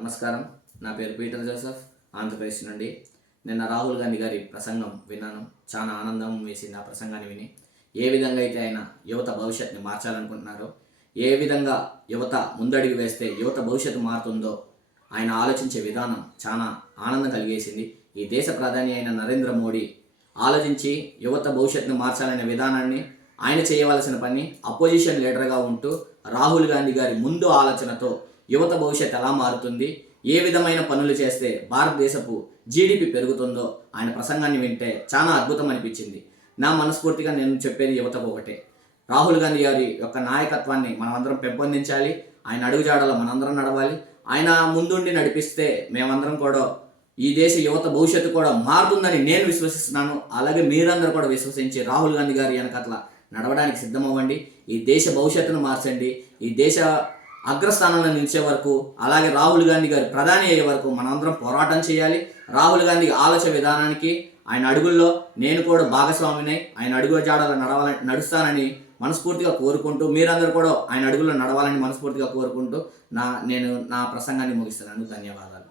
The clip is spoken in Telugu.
నమస్కారం. నా పేరు పీటర్ జోసెఫ్, ఆంధ్రప్రదేశ్ నుండి. నిన్న రాహుల్ గాంధీ గారి ప్రసంగం విన్నాను. చాలా ఆనందం వేసింది ఆ ప్రసంగాన్ని విని. ఏ విధంగా అయితే ఆయన యువత భవిష్యత్తుని మార్చాలనుకుంటున్నారో, ఏ విధంగా యువత ముందడుగు వేస్తే యువత భవిష్యత్తు మారుతుందో ఆయన ఆలోచించే విధానం చాలా ఆనందం కలిగేసింది. ఈ దేశ ప్రధాని అయిన నరేంద్ర మోడీ ఆలోచించి యువత భవిష్యత్తును మార్చాలనే విధానాన్ని, ఆయన చేయవలసిన పని అపోజిషన్ లీడర్గా ఉంటూ రాహుల్ గాంధీ గారి ముందు ఆలోచనతో యువత భవిష్యత్తు ఎలా మారుతుంది, ఏ విధమైన పనులు చేస్తే భారతదేశపు జీడిపి పెరుగుతుందో ఆయన ప్రసంగాన్ని వింటే చాలా అద్భుతం అనిపించింది. నా మనస్ఫూర్తిగా నేను చెప్పేది యువతకు ఒకటే, రాహుల్ గాంధీ గారి యొక్క నాయకత్వాన్ని మనమందరం పెంపొందించాలి. ఆయన అడుగుజాడలో మనందరం నడవాలి. ఆయన ముందుండి నడిపిస్తే మేమందరం కూడా ఈ దేశ యువత భవిష్యత్తు కూడా మారుతుందని నేను విశ్వసిస్తున్నాను. అలాగే మీరందరూ కూడా విశ్వసించి రాహుల్ గాంధీ గారి వెనకట్ల నడవడానికి సిద్ధమవ్వండి. ఈ దేశ భవిష్యత్తును మార్చండి. ఈ దేశ అగ్రస్థానంలో నిలిచే వరకు, అలాగే రాహుల్ గాంధీ గారు ప్రధాని అయ్యే వరకు మనందరం పోరాటం చేయాలి. రాహుల్ గాంధీ ఆలోచన విధానానికి, ఆయన అడుగుల్లో నేను కూడా భాగస్వామినై ఆయన అడుగు జాడలో నడుస్తానని మనస్ఫూర్తిగా కోరుకుంటూ, మీరందరూ కూడా ఆయన అడుగుల్లో నడవాలని మనస్ఫూర్తిగా కోరుకుంటూ నేను నా ప్రసంగాన్ని ముగిస్తున్నాను. ధన్యవాదాలు.